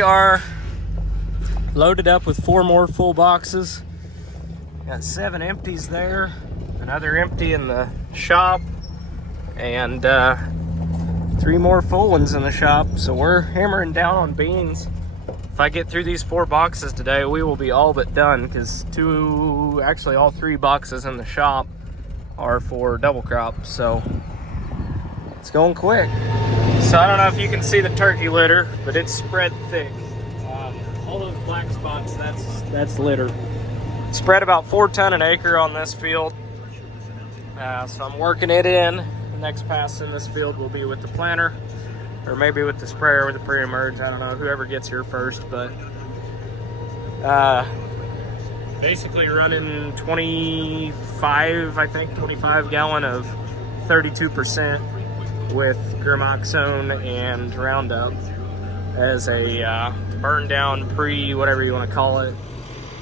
we are loaded up with 4 more full boxes. Got 7 empties there, another empty in the shop, and 3 more full ones in the shop. So we're hammering down on beans. If I get through these 4 boxes today, we will be all but done, because all 3 boxes in the shop are for double crop, so it's going quick. So I don't know if you can see the turkey litter, but it's spread thick. All those black spots, that's litter. Spread about 4 ton an acre on this field. So I'm working it in. The next pass in this field will be with the planter, or maybe with the sprayer with the pre-emerge. I don't know, whoever gets here first, but basically running 25 gallon of 32% with Gramoxone and Roundup as a burn down whatever you want to call it.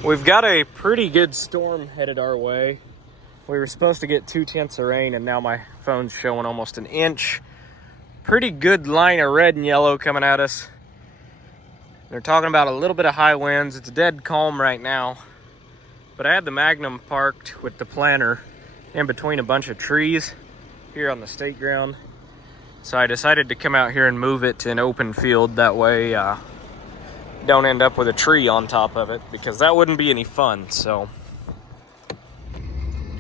We've got a pretty good storm headed our way. We were supposed to get 2/10 of rain, and now my phone's showing almost an inch. Pretty good line of red and yellow coming at us. They're talking about a little bit of high winds. It's dead calm right now, but I had the Magnum parked with the planter in between a bunch of trees here on the state ground. So I decided to come out here and move it to an open field. That way, don't end up with a tree on top of it, because that wouldn't be any fun. So,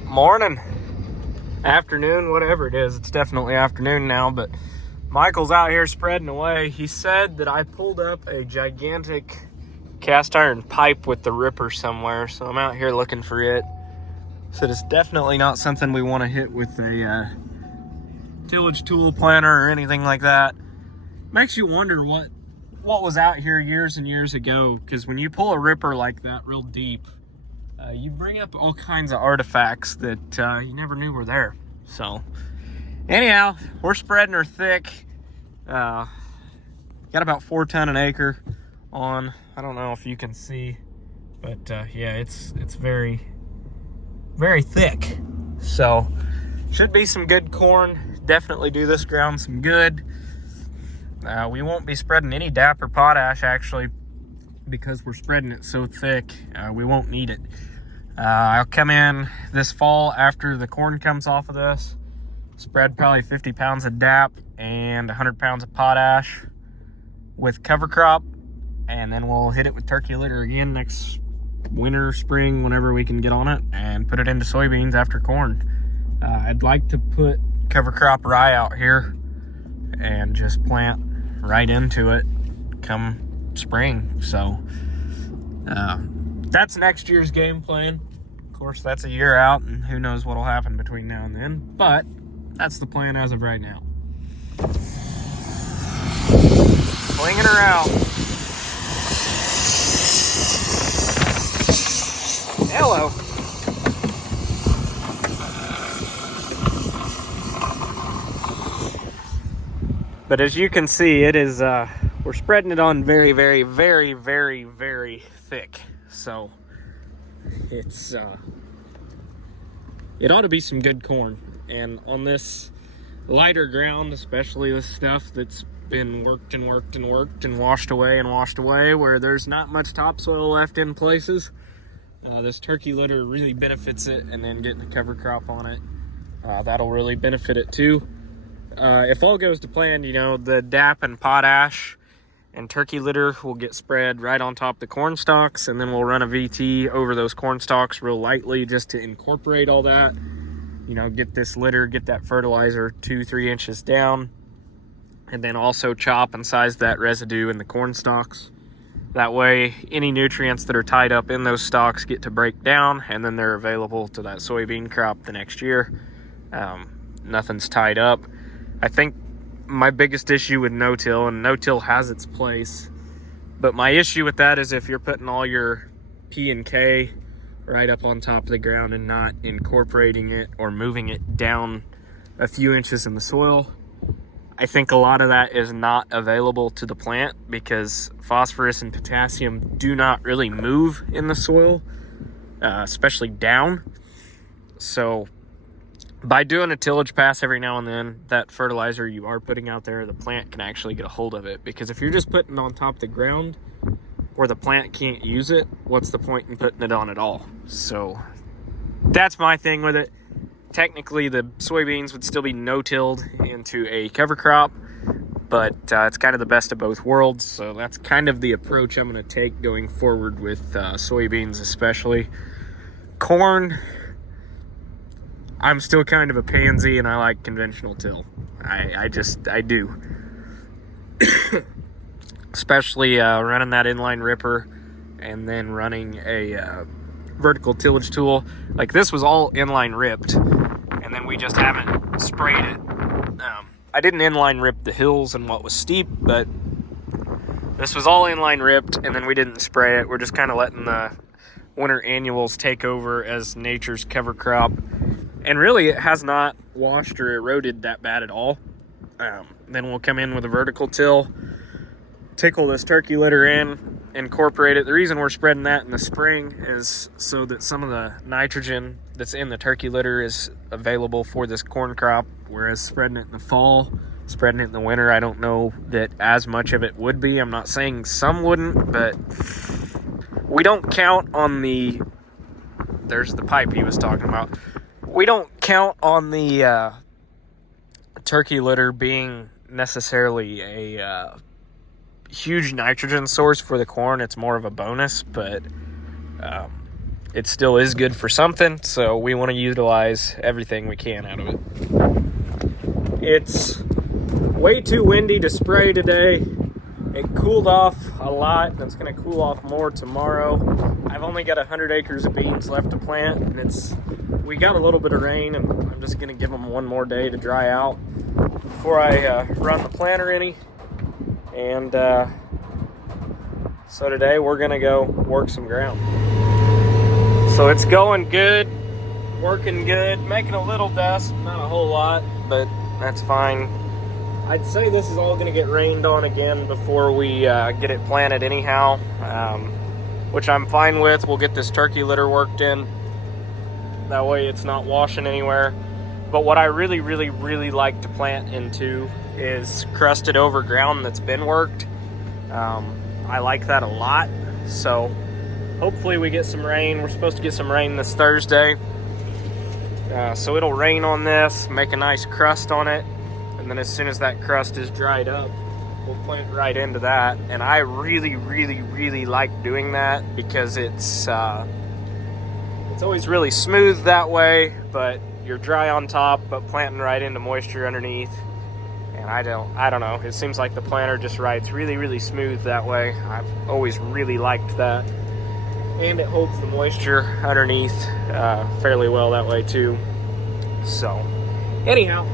morning, afternoon, whatever it is. It's definitely afternoon now, but Michael's out here spreading away. He said that I pulled up a gigantic cast iron pipe with the ripper somewhere, so I'm out here looking for it. So it's definitely not something we want to hit with a tillage tool planter or anything like that. Makes you wonder what was out here years and years ago, because when you pull a ripper like that real deep, you bring up all kinds of artifacts that you never knew were there. So anyhow, we're spreading her thick. Got about 4 ton an acre on. I don't know if you can see, but yeah, it's very, very thick. So should be some good corn. Definitely do this ground some good. We won't be spreading any DAP or potash, actually, because we're spreading it so thick. We won't need it. I'll come in this fall after the corn comes off of this, spread probably 50 pounds of DAP and 100 pounds of potash with cover crop, and then we'll hit it with turkey litter again next winter, spring, whenever we can get on it, and put it into soybeans after corn. I'd like to put cover crop rye out here and just plant right into it come spring. So that's next year's game plan. Of course, that's a year out, and who knows what'll happen between now and then, but that's the plan as of right now. Swinging her out. Hello. But as you can see, it is, we're spreading it on very, very, very, very, very thick. So it's, it ought to be some good corn. And on this lighter ground, especially with stuff that's been worked and worked and worked and washed away, where there's not much topsoil left in places, this turkey litter really benefits it, and then getting a cover crop on it, that'll really benefit it too. If all goes to plan, you know, the DAP and potash and turkey litter will get spread right on top of the corn stalks, and then we'll run a VT over those corn stalks real lightly just to incorporate all that. You know, get this litter, get that fertilizer 2-3 inches down, and then also chop and size that residue in the corn stalks. That way, any nutrients that are tied up in those stalks get to break down, and then they're available to that soybean crop the next year. Nothing's tied up. I think my biggest issue with no-till, and no-till has its place, but my issue with that is if you're putting all your P and K right up on top of the ground and not incorporating it or moving it down a few inches in the soil. I think a lot of that is not available to the plant because phosphorus and potassium do not really move in the soil, especially down. So by doing a tillage pass every now and then, that fertilizer you are putting out there, the plant can actually get a hold of it. Because if you're just putting it on top of the ground where the plant can't use it, what's the point in putting it on at all? So that's my thing with it. Technically, the soybeans would still be no-tilled into a cover crop, but it's kind of the best of both worlds. So that's kind of the approach I'm going to take going forward with soybeans especially. Corn, I'm still kind of a pansy, and I like conventional till. I do. Especially running that inline ripper and then running a vertical tillage tool. Like, this was all inline ripped, and then we just haven't sprayed it. I didn't inline rip the hills and what was steep, but this was all inline ripped, and then we didn't spray it. We're just kind of letting the winter annuals take over as nature's cover crop. And really, it has not washed or eroded that bad at all. Then we'll come in with a vertical till, tickle this turkey litter in, incorporate it. The reason we're spreading that in the spring is so that some of the nitrogen that's in the turkey litter is available for this corn crop, whereas spreading it in the fall, spreading it in the winter, I don't know that as much of it would be. I'm not saying some wouldn't, but we don't count on the... There's the pipe he was talking about. We don't count on the turkey litter being necessarily a huge nitrogen source for the corn. It's more of a bonus, but it still is good for something, so we want to utilize everything we can out of it. It's way too windy to spray today. It cooled off a lot, and it's going to cool off more tomorrow. I've only got 100 acres of beans left to plant, and we got a little bit of rain, and I'm just going to give them one more day to dry out before I run the planter any. And so today we're going to go work some ground. So it's going good, working good, making a little dust, not a whole lot, but that's fine. I'd say this is all going to get rained on again before we get it planted anyhow, which I'm fine with. We'll get this turkey litter worked in. That way it's not washing anywhere. But what I really, really, really like to plant into is crusted over ground that's been worked. I like that a lot. So hopefully we get some rain. We're supposed to get some rain this Thursday. So it'll rain on this, make a nice crust on it. And then as soon as that crust is dried up, we'll plant right into that. And I really, really, really like doing that because it's always really smooth that way, but you're dry on top, but planting right into moisture underneath. And I don't know, it seems like the planter just rides really, really smooth that way. I've always really liked that. And it holds the moisture underneath fairly well that way too. So, anyhow,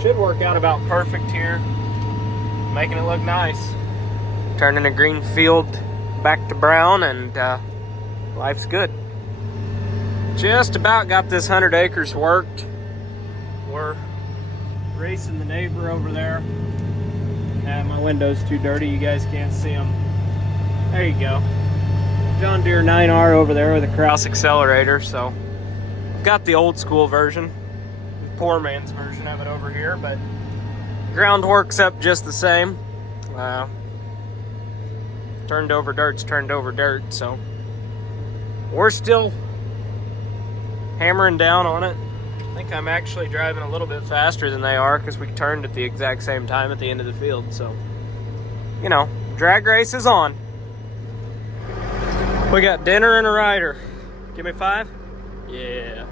should work out about perfect here. Making it look nice. Turning a green field back to brown, and life's good. Just about got this 100 acres worked. We're racing the neighbor over there. My window's too dirty, you guys can't see them. There you go. John Deere 9R over there with a cross accelerator. So I've got the old school version, poor man's version of it over here, but ground works up just the same. Turned over dirt's turned over dirt, so we're still hammering down on it. I think I'm actually driving a little bit faster than they are because we turned at the exact same time at the end of the field. So, you know, drag race is on. We got dinner and a rider. Give me 5? Yeah.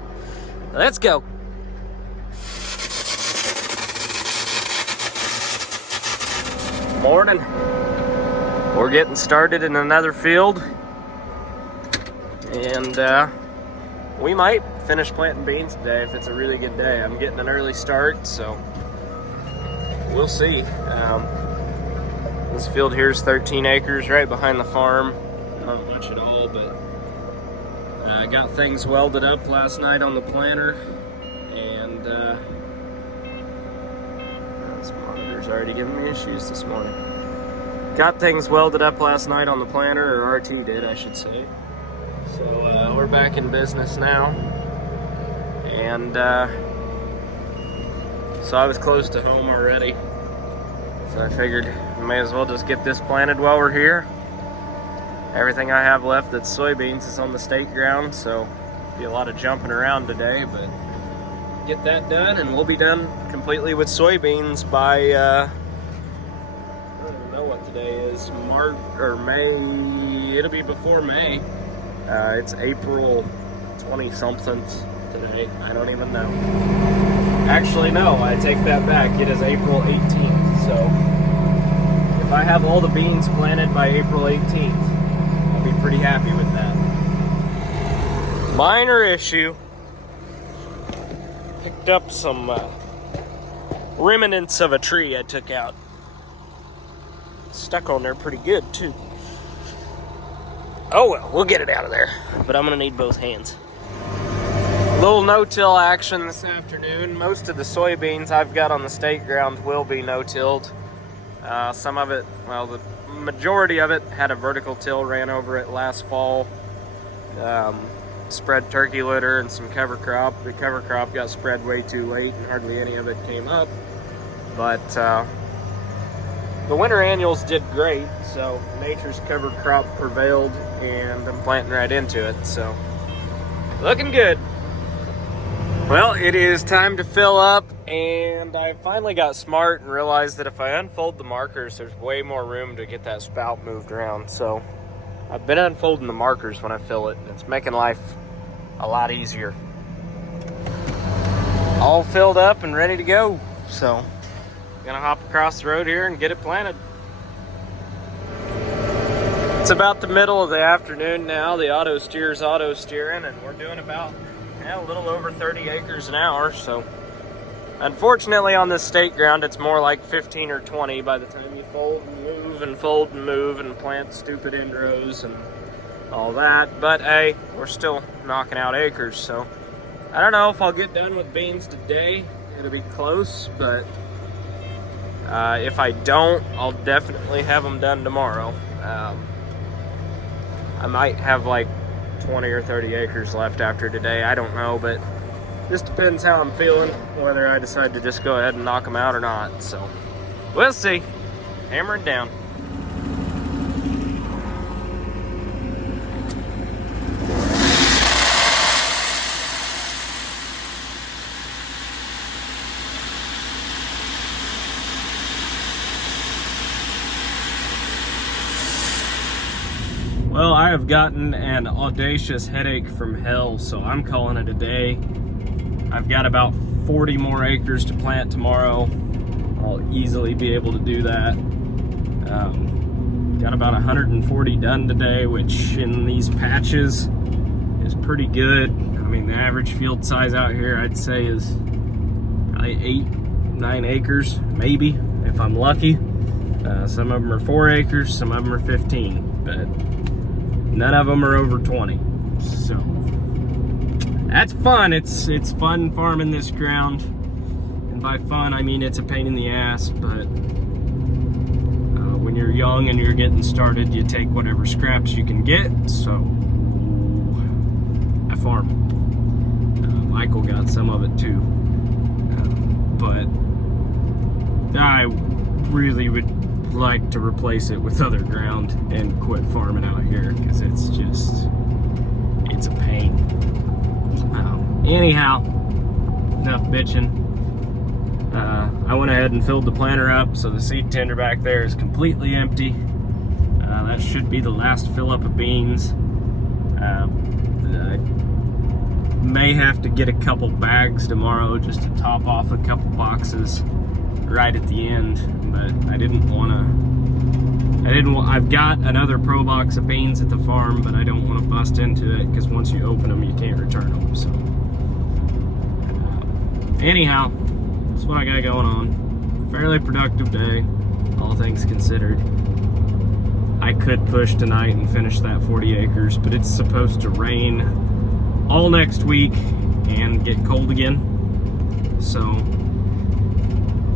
Let's go. Morning. We're getting started in another field. And we might finish planting beans today if it's a really good day. I'm getting an early start, so we'll see. This field here is 13 acres right behind the farm. Not much at all, but I got things welded up last night on the planter, and this monitor's already giving me issues this morning. Got things welded up last night on the planter, or RT did, I should say. So we're back in business now, and so I was close to home already. So I figured I may as well just get this planted while we're here. Everything I have left that's soybeans is on the state ground, so be a lot of jumping around today, but get that done and we'll be done completely with soybeans by I don't even know what today is, March or May. It'll be before May. It's April 20 something today. I don't even know. Actually, no, I take that back. It is April 18th. So if I have all the beans planted by April 18th, I'll be pretty happy with that. Minor issue. Picked up some remnants of a tree I took out. Stuck on there pretty good too. Oh well, we'll get it out of there. But I'm gonna need both hands. Little no-till action this afternoon. Most of the soybeans I've got on the state ground will be no-tilled. Some of it, well, the majority of it had a vertical till, ran over it last fall. Spread turkey litter and some cover crop. The cover crop got spread way too late and hardly any of it came up. But the winter annuals did great, so nature's cover crop prevailed and I'm planting right into it, so looking good. Well, it is time to fill up, and I finally got smart and realized that if I unfold the markers, there's way more room to get that spout moved around. So I've been unfolding the markers when I fill it, and it's making life a lot easier. All filled up and ready to go. So I'm gonna hop across the road here and get it planted. It's about the middle of the afternoon now. The auto steering, and we're doing about a little over 30 acres an hour. So unfortunately on this state ground it's more like 15 or 20 by the time you fold and move and fold and move and plant stupid end rows and all that. But hey, we're still knocking out acres, so I don't know if I'll get done with beans today. It'll be close, but if I don't, I'll definitely have them done tomorrow. I might have like 20 or 30 acres left after today. I don't know, but just depends how I'm feeling, whether I decide to just go ahead and knock them out or not. So we'll see. Hammer it down. Well, I have gotten an audacious headache from hell, so I'm calling it a day. I've got about 40 more acres to plant tomorrow. I'll easily be able to do that. Got about 140 done today, which in these patches is pretty good. I mean, the average field size out here, I'd say, is probably 8-9 acres, maybe, if I'm lucky. Some of them are 4 acres, some of them are 15, but none of them are over 20. So that's fun. It's fun farming this ground, and by fun I mean it's a pain in the ass, but when you're young and you're getting started, you take whatever scraps you can get. So I farm. Michael got some of it too, but I really would like to replace it with other ground and quit farming out here, because it's a pain. Anyhow, enough bitching. I went ahead and filled the planter up, so the seed tender back there is completely empty. That should be the last fill up of beans. I may have to get a couple bags tomorrow just to top off a couple boxes right at the end, but I've got another pro box of beans at the farm, but I don't want to bust into it, because once you open them you can't return them. So anyhow, that's what I got going on. Fairly productive day, all things considered. I could push tonight and finish that 40 acres, but it's supposed to rain all next week and get cold again. So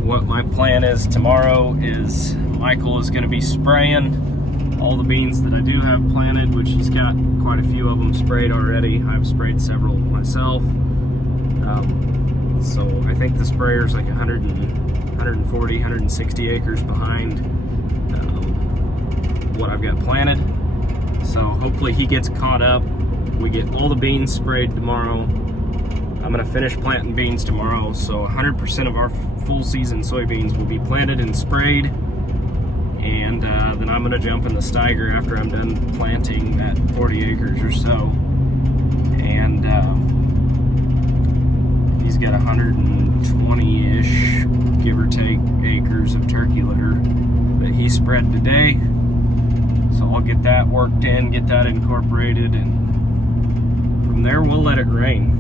what my plan is tomorrow is Michael is going to be spraying all the beans that I do have planted, which he's got quite a few of them sprayed already. I've sprayed several myself. So I think think the sprayer's like 140, 160 acres behind what I've got planted. So hopefully he gets caught up. We get all the beans sprayed tomorrow. I'm gonna finish planting beans tomorrow, so 100% of our full season soybeans will be planted and sprayed. And then I'm gonna jump in the Steiger after I'm done planting that 40 acres or so. And he's got 120-ish, give or take, acres of turkey litter that he spread today. So I'll get that worked in, get that incorporated, and from there we'll let it rain.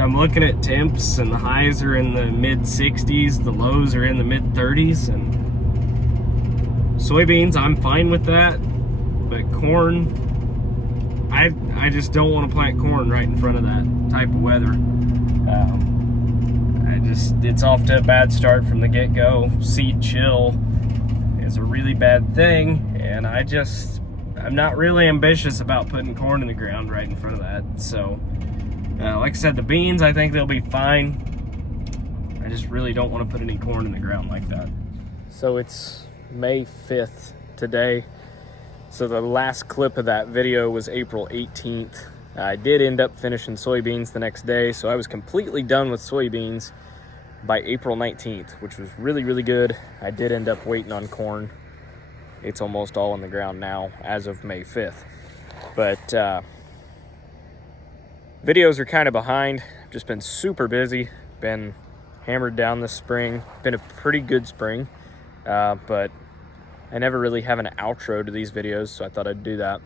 I'm looking at temps, and the highs are in the mid 60s, the lows are in the mid 30s, and soybeans, I'm fine with that, but corn, I just don't want to plant corn right in front of that type of weather. It's off to a bad start from the get-go. Seed chill is a really bad thing, and I'm not really ambitious about putting corn in the ground right in front of that. So like I said, the beans, I think they'll be fine. I just really don't want to put any corn in the ground like that. So it's May 5th today. So the last clip of that video was April 18th. I did end up finishing soybeans the next day, so I was completely done with soybeans by April 19th, which was really, really good. I did end up waiting on corn. It's almost all in the ground now as of May 5th. But videos are kind of behind. I've just been super busy, been hammered down this spring. Been a pretty good spring, but I never really have an outro to these videos, so I thought I'd do that.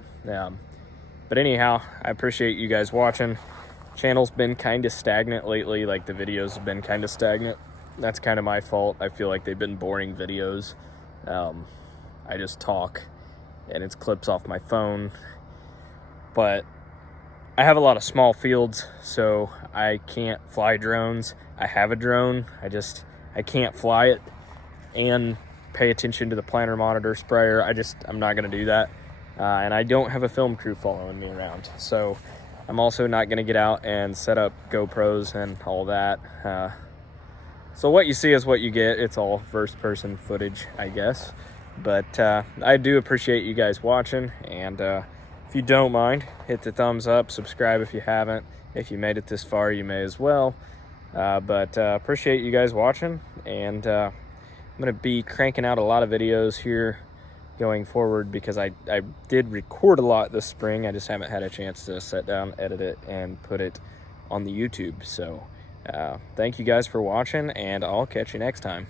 But anyhow, I appreciate you guys watching. Channel's been kind of stagnant lately, like the videos have been kind of stagnant. That's kind of my fault. I feel like they've been boring videos. I just talk, and it's clips off my phone. But I have a lot of small fields, so I can't fly drones. I have a drone, I can't fly it and pay attention to the planter monitor sprayer. I'm not gonna do that. And I don't have a film crew following me around. So I'm also not gonna get out and set up GoPros and all that. So what you see is what you get. It's all first person footage, I guess. But I do appreciate you guys watching, and if you don't mind, hit the thumbs up, subscribe if you haven't. If you made it this far, you may as well. But appreciate you guys watching, and I'm gonna be cranking out a lot of videos here going forward, because I did record a lot this spring. I just haven't had a chance to sit down, edit it, and put it on the YouTube. So thank you guys for watching, and I'll catch you next time.